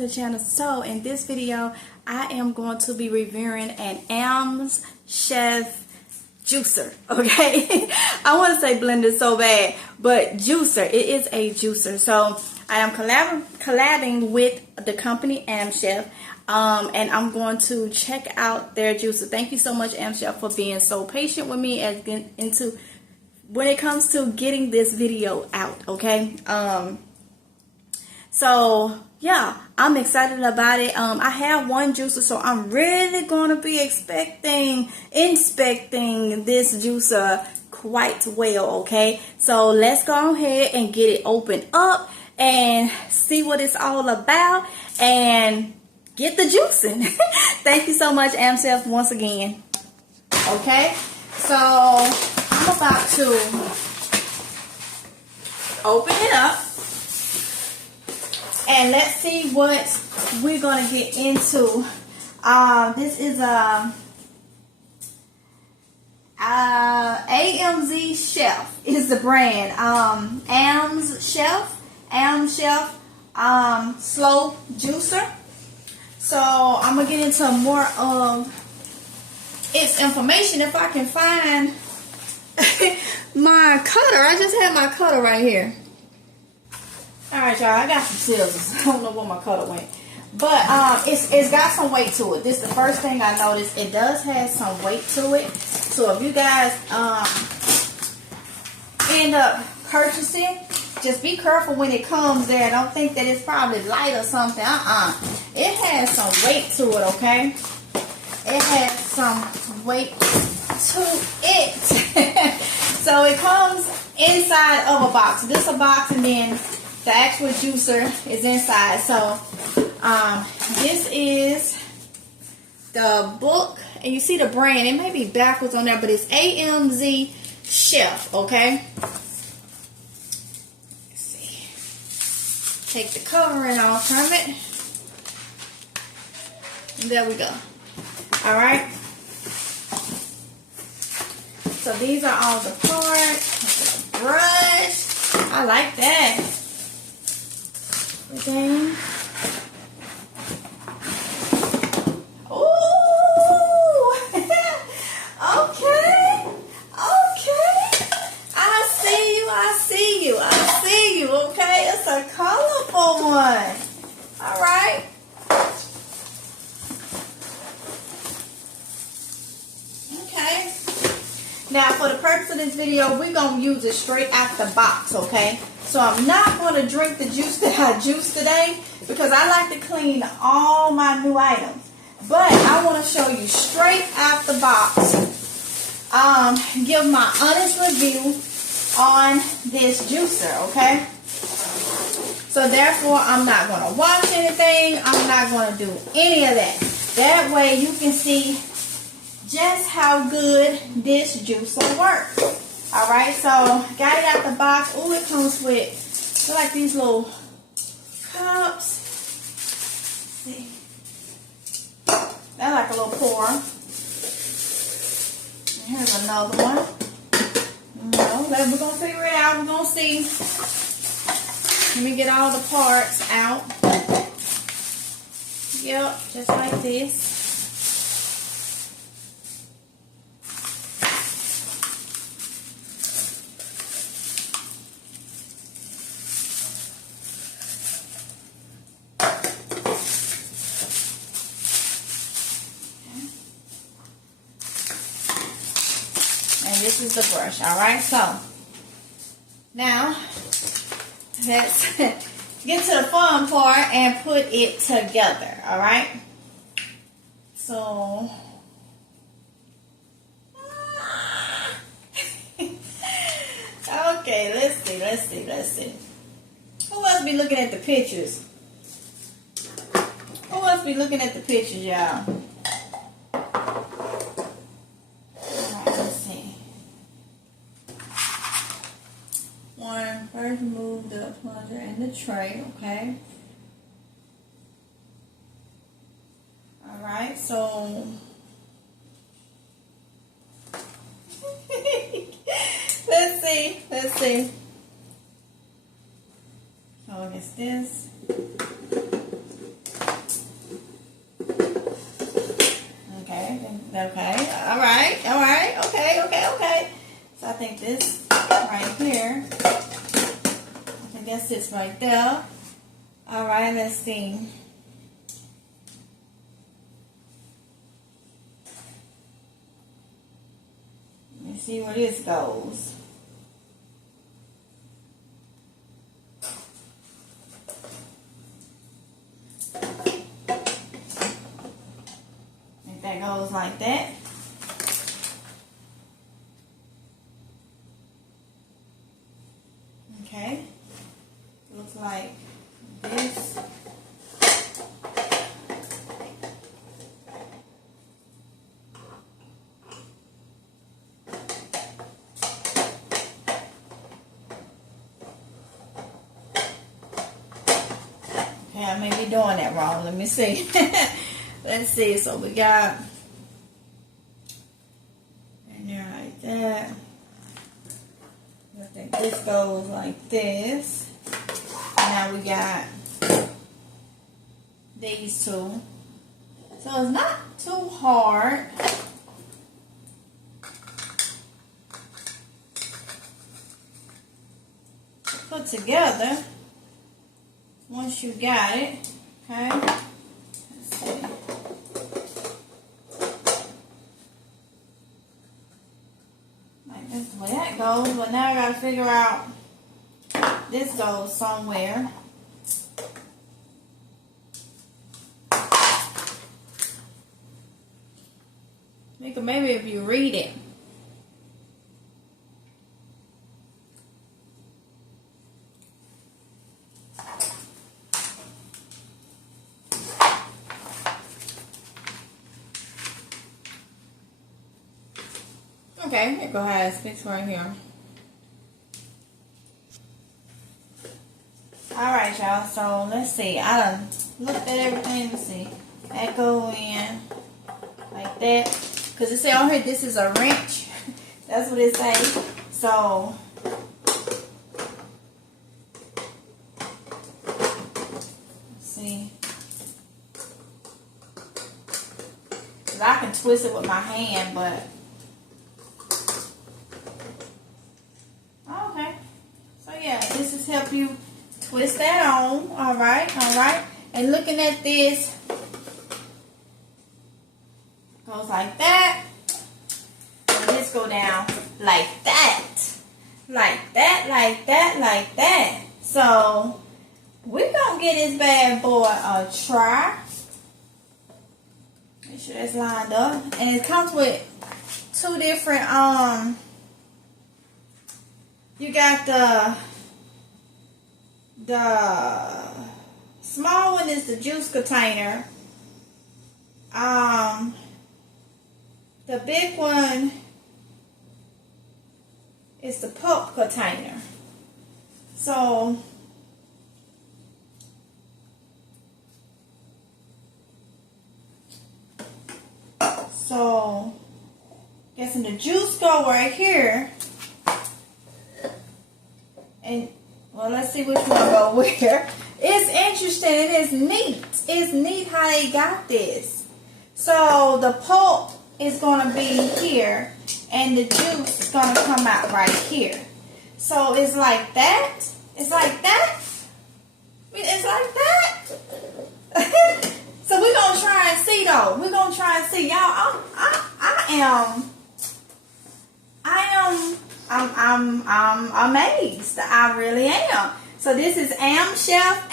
to the channel. So in this video, I am going to be reviewing an AMZCHEF juicer, okay? I want to say blender so bad, but juicer. It is a juicer. So I am collabing with the company AMZCHEF, and I'm going to check out their juicer. Thank you so much, AMZCHEF, for being so patient with me when it comes to getting this video out, okay? So yeah, I'm excited about it. I have one juicer, so I'm really gonna be inspecting this juicer quite well, okay? So let's go ahead and get it opened up and see what it's all about and get the juicing. Thank you so much, AMZCHEF, once again. Okay, so I'm about to open it up. And let's see what we're going to get into. This is a AMZCHEF is the brand. AMZCHEF slow juicer. So I'm going to get into more of its information if I can find my cutter. I just had my cutter right here. Alright, y'all, I got some scissors. I don't know where my cutter went. But it's got some weight to it. This is the first thing I noticed. It does have some weight to it. So if you guys end up purchasing, just be careful when it comes there. Don't think that it's probably light or something. It has some weight to it, okay? It has some weight to it. So it comes inside of a box. This is a box, and then the actual juicer is inside. So this is the book, and you see the brand. It may be backwards on there, but it's AMZCHEF, okay? Let's see. Take the covering off from it. And there we go. Alright. So these are all the parts. The brush. I like that. Again. Ooh! Okay. I see you, okay? It's a colorful one. Alright. Okay. Now for the purpose of this video, we're going to use it straight out the box, okay? So I'm not going to drink the juice that I juiced today because I like to clean all my new items. But I want to show you straight out the box, give my honest review on this juicer, okay? So therefore, I'm not going to wash anything. I'm not going to do any of that. That way you can see just how good this juicer works. Alright, so got it out the box. Oh, it comes with, they're like these little cups. Let's see. They're like a little pour. And here's another one. No, we're going to figure it out. We're going to see. Let me get all the parts out. Yep, just like this. This is the brush, alright? So, now, let's get to the fun part and put it together, alright? So, okay, let's see. Who else be looking at the pictures? Y'all? First remove the plunger and the tray, okay? Alright, so let's see. So I guess this. Okay, all right, okay. So I think this right here, I think that sits right there. All right, let's see. Let me see where this goes. That goes like that. Okay. Looks like this. Okay, I may be doing that wrong. Let me see. Let's see. So we got in there like that. I think this goes like this. Now we got these two. So it's not too hard. To put together once you got it. Okay. Let's see. That's the way that goes, but now I gotta figure out this goes somewhere. Maybe if you read it. Okay, here go ahead, fix right here. Alright, y'all, so let's see. I done looked at everything. Let's see. That go in like that. Because it say on here, this is a wrench. That's what it says. So, let's see. Because I can twist it with my hand, but okay. So yeah, this is help you twist that on. Alright. And looking at this, goes like that. And this go down like that. Like that. So we're gonna get this bad boy a try. Make sure that's lined up. And it comes with two different you got the small one is the juice container. The big one is the pulp container. So guessing the juice go right here. And well, let's see which one go where. It's interesting. It is neat. It's neat how they got this. So the pulp is going to be here, and the juice is going to come out right here. So it's like that. It's like that. It's like that. So we're going to try and see, though. We're going to try and see. Y'all, I'm amazed. I really am. So this is AMZCHEF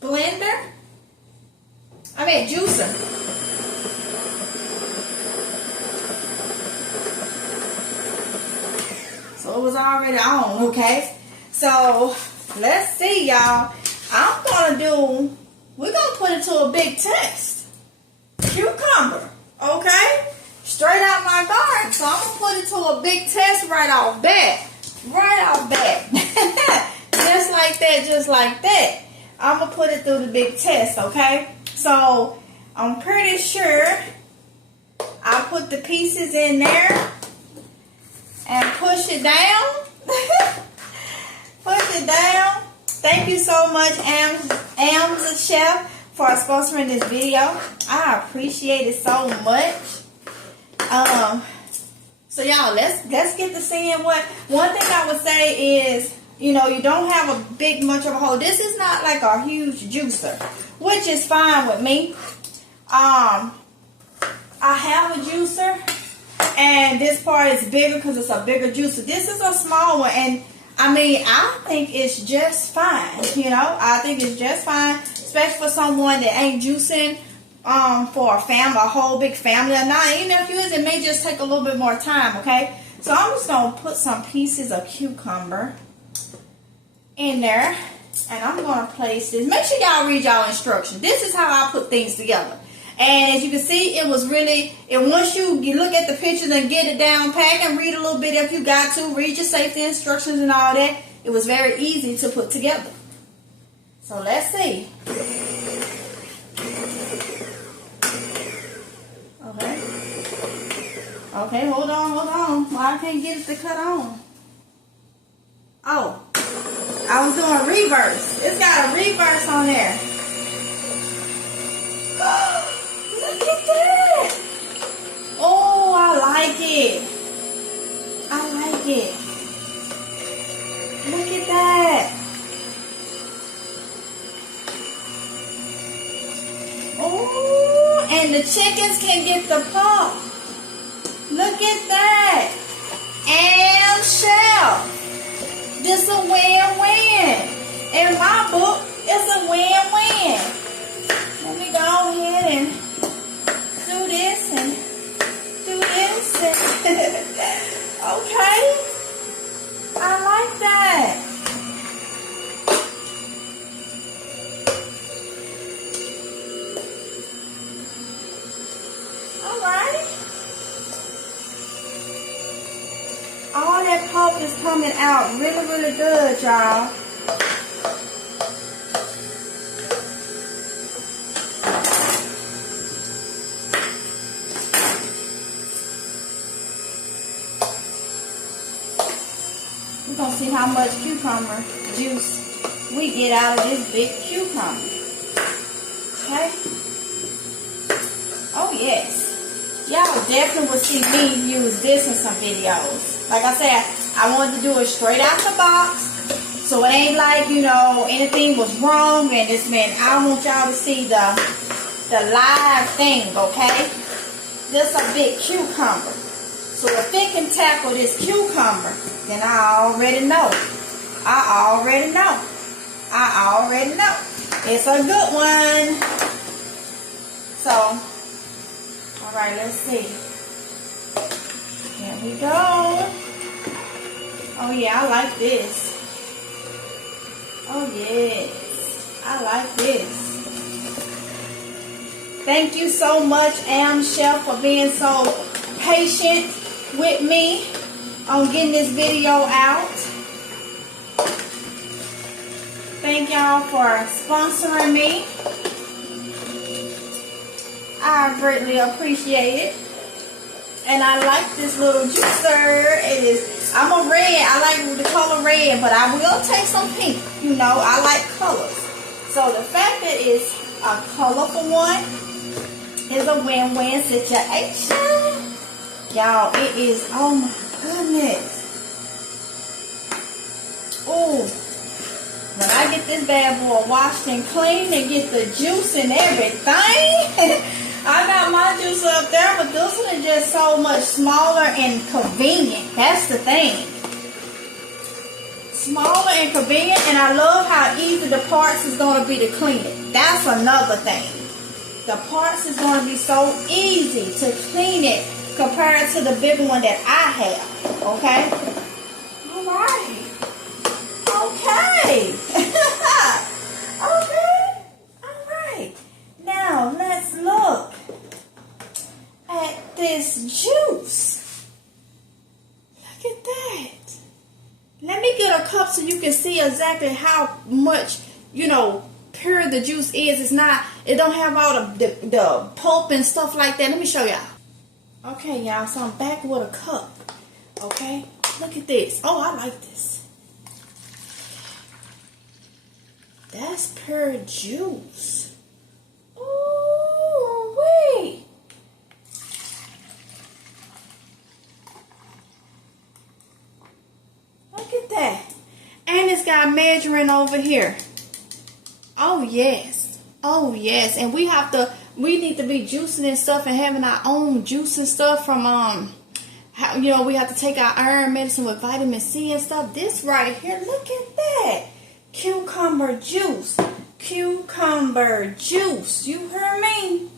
blender. I mean juicer. So it was already on, okay? So let's see, y'all. We're gonna put it to a big test. Cucumber, okay? Straight out my garden. So I'm gonna put it to a big test right off bat. just like that. I'm gonna put it through the big test, okay? So I'm pretty sure I put the pieces in there and push it down. Push it down. Thank you so much, AMZCHEF, for sponsoring this video. I appreciate it so much. So y'all, let's get to seeing what. One thing I would say is, you know, you don't have a big much of a hole. This is not like a huge juicer, which is fine with me. I have a juicer, and this part is bigger because it's a bigger juicer. This is a small one, and I mean, I think it's just fine. You know, I think it's just fine, especially for someone that ain't juicing for a family, a whole big family or not. Even if you is, it may just take a little bit more time. Okay, so I'm just gonna put some pieces of cucumber in there, and I'm gonna place this. Make sure y'all read y'all instructions. This is how I put things together. And as you can see, it was really, and once you look at the pictures and get it down pat and read a little bit if you got to, read your safety instructions and all that, it was very easy to put together. So let's see. Okay. Okay, hold on. Well, I can't get it to cut on. Oh, I was doing reverse. It's got a reverse on there. Look at that. Oh, I like it. I like it. Look at that. Oh, and the chickens can get the pump. Look at that. AMZCHEF. This a win-win. In my book, it's a win-win. Let me go ahead and do this and do this. Okay. I like that. All right. All that pulp is coming out really, really good, y'all. We're going to see how much cucumber juice we get out of this big cucumber. Okay? Oh, yes. Y'all definitely will see me use this in some videos. Like I said, I wanted to do it straight out the box. So it ain't like, you know, anything was wrong and this man. I want y'all to see the live thing, okay? This a big cucumber. So if it can tackle this cucumber, then I already know. I already know. It's a good one. So, all right, let's see. Here we go. Oh, yeah, I like this. Oh, yes. I like this. Thank you so much, AMZCHEF, for being so patient with me on getting this video out. Thank y'all for sponsoring me. I greatly appreciate it. And I like this little juicer. It is, I'm a red. I like the color red, but I will take some pink. You know, I like colors. So the fact that it's a colorful one is a win-win situation. Y'all, it is, oh my goodness. Oh, when I get this bad boy washed and cleaned and get the juice and everything, I got my juicer up there, but this one is just so much smaller and convenient. That's the thing. Smaller and convenient, and I love how easy the parts is going to be to clean it. That's another thing. The parts is going to be so easy to clean it compared to the bigger one that I have. Okay? All right. Okay. Okay. All right. Now, let's look at this juice. Look at that. Let me get a cup so you can see exactly how much, you know, pure the juice is. It's not, it don't have all the pulp and stuff like that. Let me show y'all. Okay, y'all, so I'm back with a cup. Okay, look at this. Oh, I like this. That's pure juice. got measuring over here. Oh yes. Oh yes. And we need to be juicing and stuff and having our own juice and stuff from we have to take our iron medicine with vitamin C and stuff. This right here, look at that. Cucumber juice. Cucumber juice. You heard me?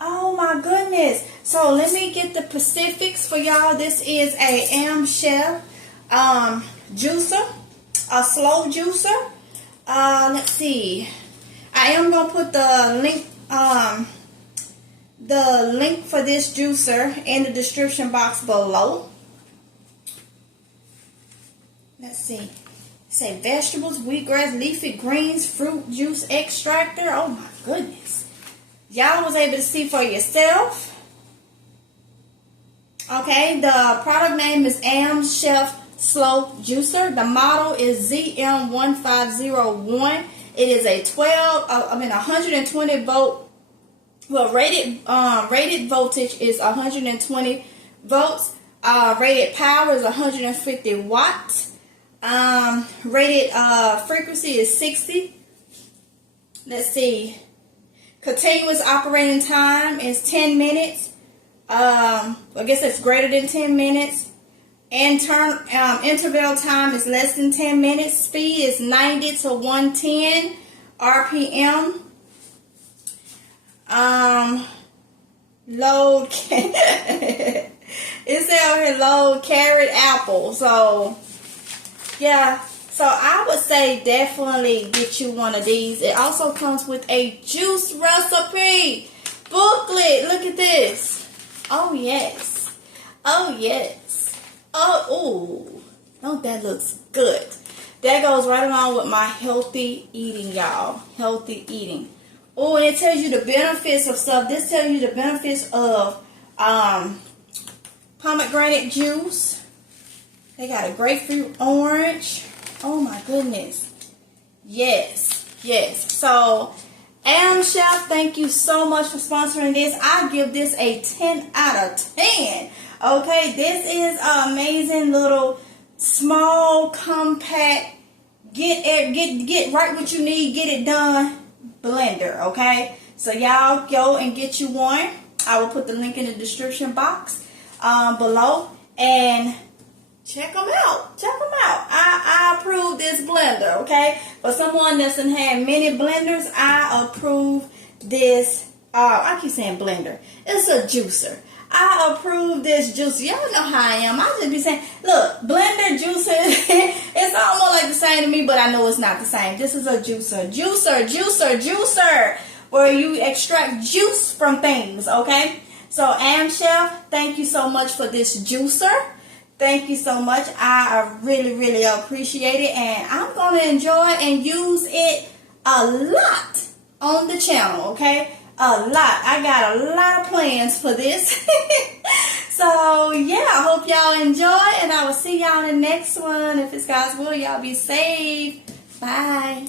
Oh my goodness. So let me get the specifics for y'all. This is a AMZCHEF juicer, a slow juicer. Let's see. I am gonna put the link for this juicer in the description box below. Let's see. Say vegetables, wheatgrass, leafy greens, fruit juice extractor. Oh my goodness. Y'all was able to see for yourself. Okay, the product name is AMZCHEF Slow Juicer. The model is ZM1501. It is a 120 volt. Well, rated voltage is 120 volts. Rated power is 150 watts. Rated frequency is 60. Let's see. Continuous operating time is 10 minutes. I guess it's greater than 10 minutes. Interval time is less than 10 minutes. Speed is 90 to 110 RPM. Load it says here load carrot apple. So yeah, so I would say definitely get you one of these. It also comes with a juice recipe booklet. Look at this. Oh yes. Oh yes. Oh, ooh. Don't that looks good. That goes right along with my healthy eating, y'all. Healthy eating. Oh, and it tells you the benefits of stuff. This tells you the benefits of pomegranate juice. They got a grapefruit orange. Oh my goodness. Yes. Yes. So, AMZCHEF, thank you so much for sponsoring this. I give this a 10 out of 10. Okay, this is an amazing little small, compact, get right what you need, get it done blender. Okay, so y'all go and get you one. I will put the link in the description box below and check them out. Check them out. I approve this blender. Okay, for someone that doesn't have many blenders, I approve this. I keep saying blender. It's a juicer. I approve this juicer. Y'all know how I am. I just be saying, look, blender, juicer, it's almost like the same to me, but I know it's not the same. This is a juicer. Juicer, where you extract juice from things, okay? So, AMZCHEF, thank you so much for this juicer. Thank you so much. I really, really appreciate it, and I'm going to enjoy and use it a lot on the channel, okay? A lot. I got a lot of plans for this. So, yeah, I hope y'all enjoy, and I will see y'all in the next one. If it's God's will, y'all be safe. Bye.